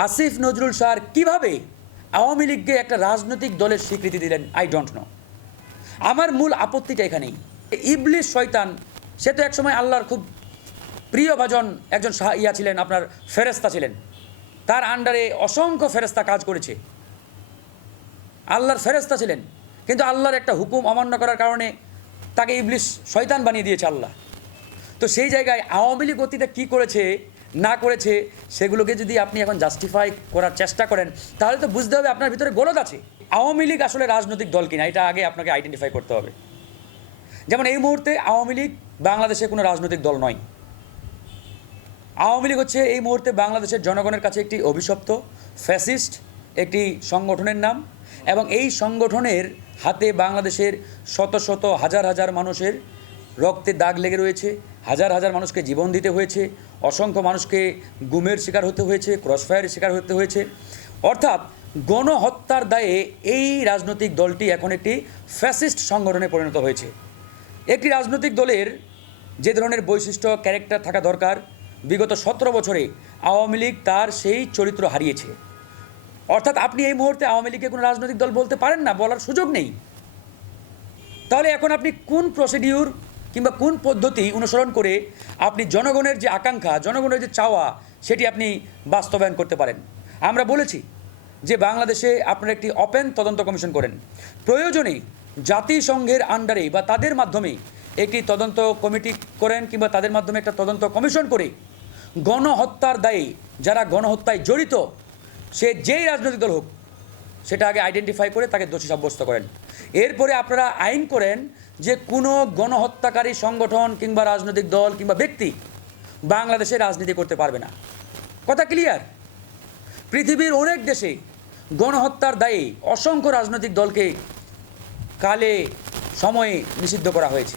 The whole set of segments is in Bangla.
আসিফ নজরুল স্যার কীভাবে আওয়ামী লীগকে একটা রাজনৈতিক দলের স্বীকৃতি দিলেন আই ডোন্ট নো আমার মূল আপত্তিটা এখানেই ইবলিশ শয়তান, সে তো একসময় আল্লাহর খুব প্রিয় ভাজন একজন সাহা ইয়া ছিলেন, আপনার ফেরেস্তা ছিলেন। তার আন্ডারে অসংখ্য ফেরেস্তা কাজ করেছে। আল্লাহর ফেরেস্তা ছিলেন, কিন্তু আল্লাহর একটা হুকুম অমান্য করার কারণে তাকে ইবলিশ শয়তান বানিয়ে দিয়েছে আল্লাহ। তো সেই জায়গায় আওয়ামী লীগ অতীতে কী করেছে? না করেছে, সেগুলোকে যদি আপনি এখন জাস্টিফাই করার চেষ্টা করেন, তাহলে তো বুঝতে হবে আপনার ভিতরে গলদ আছে। আওয়ামী লীগ আসলে রাজনৈতিক দল কিনা, এটা আগে আপনাকে আইডেন্টিফাই করতে হবে। যেমন এই মুহূর্তে আওয়ামী লীগ বাংলাদেশে কোনো রাজনৈতিক দল নয়। আওয়ামী লীগ হচ্ছে এই মুহূর্তে বাংলাদেশের জনগণের কাছে একটি অভিশপ্ত ফ্যাসিস্ট একটি সংগঠনের নাম, এবং এই সংগঠনের হাতে বাংলাদেশের শত শত, হাজার হাজার মানুষের রক্তে দাগ লেগে রয়েছে, হাজার হাজার মানুষকে জীবন দিতে হয়েছে, অসংখ্য মানুষকে গুমের শিকার হতে হয়েছে ক্রসফায়ারের শিকার হতে হয়েছে। অর্থাৎ গণহত্যার দায়ে এই রাজনৈতিক দলটি এখন একটি ফ্যাসিস্ট সংগঠনে পরিণত হয়েছে। একটি রাজনৈতিক দলের যে ধরনের বৈশিষ্ট্য ক্যারেক্টার থাকা দরকার, বিগত সতেরো বছরে আওয়ামী লীগ তার সেই চরিত্র হারিয়েছে। অর্থাৎ আপনি এই মুহূর্তে আওয়ামী লীগকে কোনো রাজনৈতিক দল বলতে পারেন না, বলার সুযোগ নেই। তাহলে এখন আপনি কোন প্রসিডিউর কিংবা কোন পদ্ধতি অনুসরণ করে আপনি জনগণের যে আকাঙ্ক্ষা, জনগণের যে চাওয়া, সেটি আপনি বাস্তবায়ন করতে পারেন। আমরা বলেছি যে বাংলাদেশে আপনারা একটি ওপেন তদন্ত কমিশন করেন। প্রয়োজনে জাতিসংঘের আন্ডারে বা তাদের মাধ্যমে একটি তদন্ত কমিটি করেন কিংবা তাদের মাধ্যমে একটা তদন্ত কমিশন করে গণহত্যার দায়ে যারা গণহত্যায় জড়িত, সে যেই রাজনৈতিক দল হোক, সেটা আগে আইডেন্টিফাই করে তাকে দোষী সাব্যস্ত করেন। এরপরে আপনারা আইন করেন যে কোনো গণহত্যাকারী সংগঠন কিংবা রাজনৈতিক দল কিংবা ব্যক্তি বাংলাদেশে রাজনীতি করতে পারবে না। কথা ক্লিয়ার পৃথিবীর অনেক দেশে গণহত্যার দায়ে অসংখ্য রাজনৈতিক দলকে কালে সময়ে নিষিদ্ধ করা হয়েছে।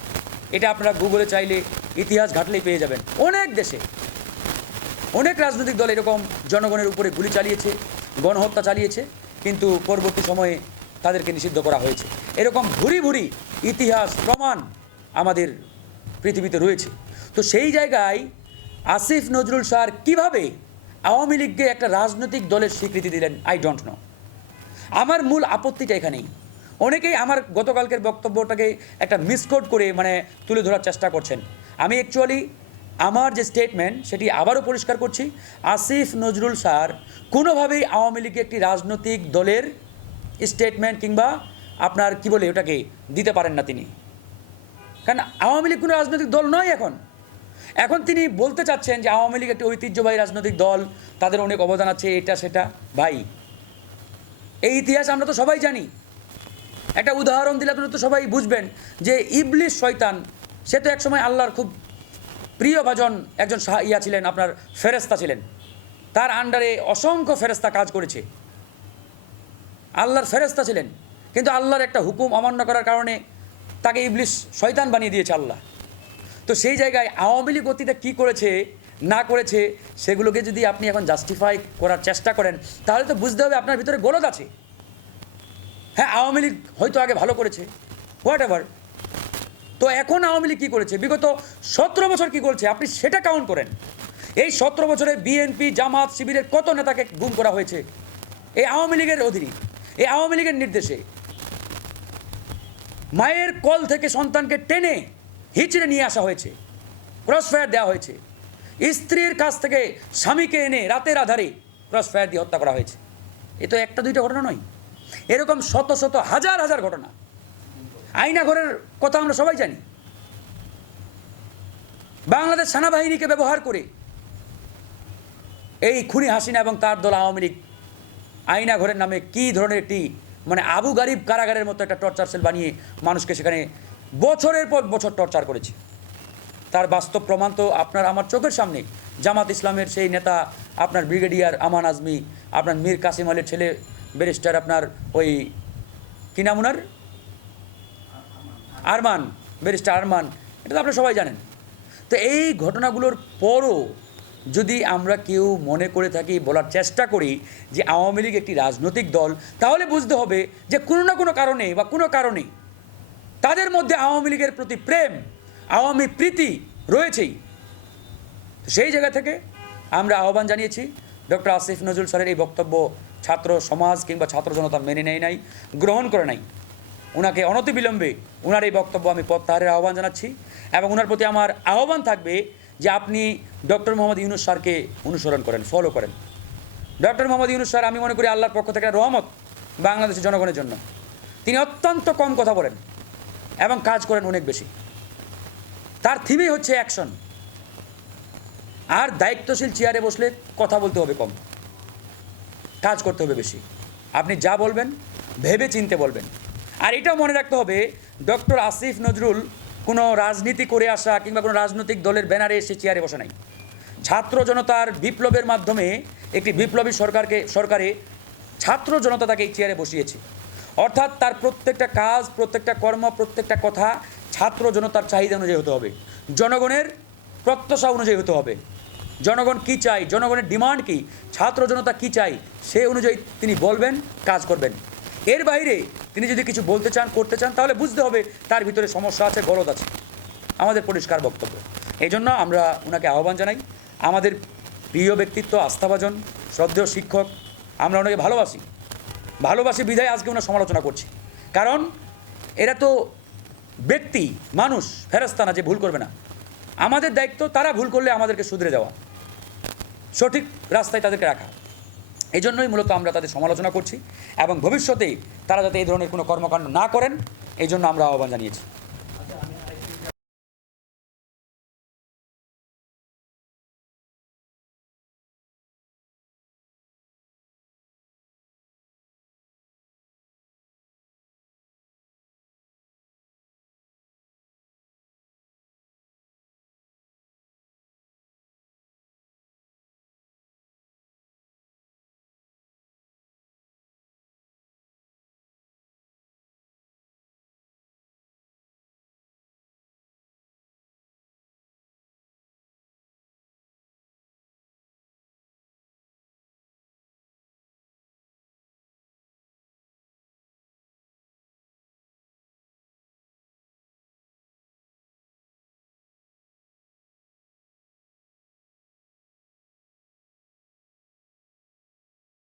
এটা আপনারা গুগলে চাইলে ইতিহাস ঘাটলেই পেয়ে যাবেন। অনেক দেশে অনেক রাজনৈতিক দল এরকম জনগণের উপরে গুলি চালিয়েছে, গণহত্যা চালিয়েছে, কিন্তু পরবর্তী সময়ে তাদেরকে নিষিদ্ধ করা হয়েছে। এরকম ভুরি ভুরি ইতিহাস, প্রমাণ আমাদের পৃথিবীতে রয়েছে। তো সেই জায়গায় আসিফ নজরুল স্যার কীভাবে আওয়ামী লীগকে একটা রাজনৈতিক দলের স্বীকৃতি দিলেন আই ডোন্ট নো আমার মূল আপত্তিটা এখানেই। অনেকেই আমার গতকালকের বক্তব্যটাকে একটা মিসকোড করে মানে তুলে ধরার চেষ্টা করছেন। আমি অ্যাকচুয়ালি আমার যে স্টেটমেন্ট সেটি আবারও পরিষ্কার করছি। আসিফ নজরুল স্যার কোনোভাবেই আওয়ামী লীগকে একটি রাজনৈতিক দলের স্টেটমেন্ট কিংবা আপনার কি বলে ওটাকে দিতে পারেন না তিনি। কারণ আওয়ামী লীগ কোনো রাজনৈতিক দল নয় এখন। এখন তিনি বলতে চাচ্ছেন যে আওয়ামী লীগ একটি ঐতিহ্যবাহী রাজনৈতিক দল, তাদের অনেক অবদান আছে, এটা, সেটা, ভাই। এই ইতিহাস আমরা তো সবাই জানি। একটা উদাহরণ দিলে আপনারা তো সবাই বুঝবেন যে ইবলিশ শয়তান, সে তো একসময় আল্লাহর খুব প্রিয় ভাজন একজন ইয়া ছিলেন, আপনার ফেরেস্তা ছিলেন। তার আন্ডারে অসংখ্য ফেরেস্তা কাজ করেছে। আল্লাহর ফেরেস্তা ছিলেন। কিন্তু আল্লাহর একটা হুকুম অমান্য করার কারণে তাকে ইবলিশ শয়তান বানিয়ে দিয়েছে আল্লাহ। তো সেই জায়গায় আওয়ামী লীগ অতীতে কী করেছে, না করেছে, সেগুলোকে যদি আপনি এখন জাস্টিফাই করার চেষ্টা করেন, তাহলে তো বুঝতে হবে আপনার ভিতরে গলদ আছে। হ্যাঁ আওয়ামী লীগ হয়তো আগে ভালো করেছে হোয়াট এভার তো এখন আওয়ামী লীগ কী করেছে? বিগত সতেরো বছর কী করেছে? আপনি সেটা কাউন্ট করেন। এই সতেরো বছরে বিএনপি জামাত, শিবিরের কত নেতাকে গুম করা হয়েছে? এই আওয়ামী লীগের অধীনে, এই আওয়ামী লীগের নির্দেশে। মায়ের কল থেকে সন্তানকে টেনে হিচড়ে নিয়ে আসা হয়েছে ক্রসফায়ার দেওয়া হয়েছে। স্ত্রীর কাছ থেকে স্বামীকে এনে রাতের আধারে ক্রসফায়ার দিয়ে হত্যা করা হয়েছে। এ তো একটা দুইটা ঘটনা নয়, এরকম শত শত হাজার হাজার ঘটনা। আইনা ঘরের কথা আমরা সবাই জানি। বাংলাদেশ সেনাবাহিনীকে ব্যবহার করে এই খুনি হাসিনা এবং তার দল আওয়ামী লীগ আইনা ঘরের নামে কী ধরনের একটি মানে আবু গারিব কারাগারের মতো একটা টর্চার সেল বানিয়ে মানুষকে সেখানে বছরের পর বছর টর্চার করেছে। তার বাস্তব প্রমাণ তো আপনার আমার চোখের সামনে। জামাত ইসলামের সেই নেতা, আপনার ব্রিগেডিয়ার আমান আজমি, আপনার মীর কাসিম আলীর ছেলে, ব্যারিস্টার আপনার ওই কি নাম ওনার? আরমান, ব্যারিস্টার আরমান, এটা তো আপনারা সবাই জানেন। তো এই ঘটনাগুলোর পরও যদি আমরা কেউ মনে করে থাকি, বলার চেষ্টা করি যে আওয়ামী লীগ একটি রাজনৈতিক দল, তাহলে বুঝতে হবে যে কোনো না কোনো কারণে বা কোনো কারণে তাদের মধ্যে আওয়ামী লীগের প্রতি প্রেম, আওয়ামী প্রীতি রয়েছেই। সেই জায়গা থেকে আমরা আহ্বান জানিয়েছি, ডক্টর আসিফ নজরুল স্যারের এই বক্তব্য ছাত্র সমাজ কিংবা ছাত্র জনতা মেনে নেয় নাই, গ্রহণ করে নাই। ওনাকে অনতিবিলম্বে ওনার এই বক্তব্য আমি প্রত্যাহারের আহ্বান জানাচ্ছি এবং ওনার প্রতি আমার আহ্বান থাকবে যে আপনি ডক্টর মোহাম্মদ ইউনুস স্যারকে অনুসরণ করেন ফলো করেন। ডক্টর মোহাম্মদ ইউনুস স্যার, আমি মনে করি আল্লাহর পক্ষ থেকে রহমত বাংলাদেশের জনগণের জন্য। তিনি অত্যন্ত কম কথা বলেন এবং কাজ করেন অনেক বেশি। তার থিমই হচ্ছে অ্যাকশন আর দায়িত্বশীল চেয়ারে বসলে কথা বলতে হবে কম। কাজ করতে হবে বেশি। আপনি যা বলবেন ভেবে চিনতে বলবেন। আর এটাও মনে রাখতে হবে, ডক্টর আসিফ নজরুল কোনো রাজনীতি করে আসা কিংবা কোনো রাজনৈতিক দলের ব্যানারে এসে চেয়ারে বসে নাই। ছাত্র জনতার বিপ্লবের মাধ্যমে একটি বিপ্লবী সরকারকে, সরকারে ছাত্র জনতা তাকে এই চেয়ারে বসিয়েছে। অর্থাৎ তার প্রত্যেকটা কাজ, প্রত্যেকটা কর্ম, প্রত্যেকটা কথা ছাত্র জনতার চাহিদা অনুযায়ী হতে হবে। জনগণের প্রত্যাশা অনুযায়ী হতে হবে। জনগণ কি চাই জনগণের ডিমান্ড কি, ছাত্র জনতা কি চাই সে অনুযায়ী তিনি বলবেন, কাজ করবেন। এর বাইরে তিনি যদি কিছু বলতে চান, করতে চান, তাহলে বুঝতে হবে তার ভিতরে সমস্যা আছে, গলদ আছে। আমাদের পরিষ্কার বক্তব্য। এই জন্য আমরা ওনাকে আহ্বান জানাই। আমাদের প্রিয় ব্যক্তিত্ব, আস্থাভাজন, শ্রদ্ধেয় শিক্ষক, আমরা ওনাকে ভালোবাসি। ভালোবাসি বিধায় আজকে ওনার সমালোচনা করছি। কারণ এরা তো ব্যক্তি, মানুষ ফেরস্তানা যে ভুল করবে না। আমাদের দায়িত্ব তারা ভুল করলে আমাদেরকে শুধরে দেওয়া। সঠিক রাস্তায় তাদেরকে রাখা। এই জন্যই মূলত আমরা তাদের সমালোচনা করছি এবং ভবিষ্যতে তারা যাতে এই ধরনের কোনো কর্মকাণ্ড না করেন এই জন্য আমরা আহ্বান জানিয়েছি।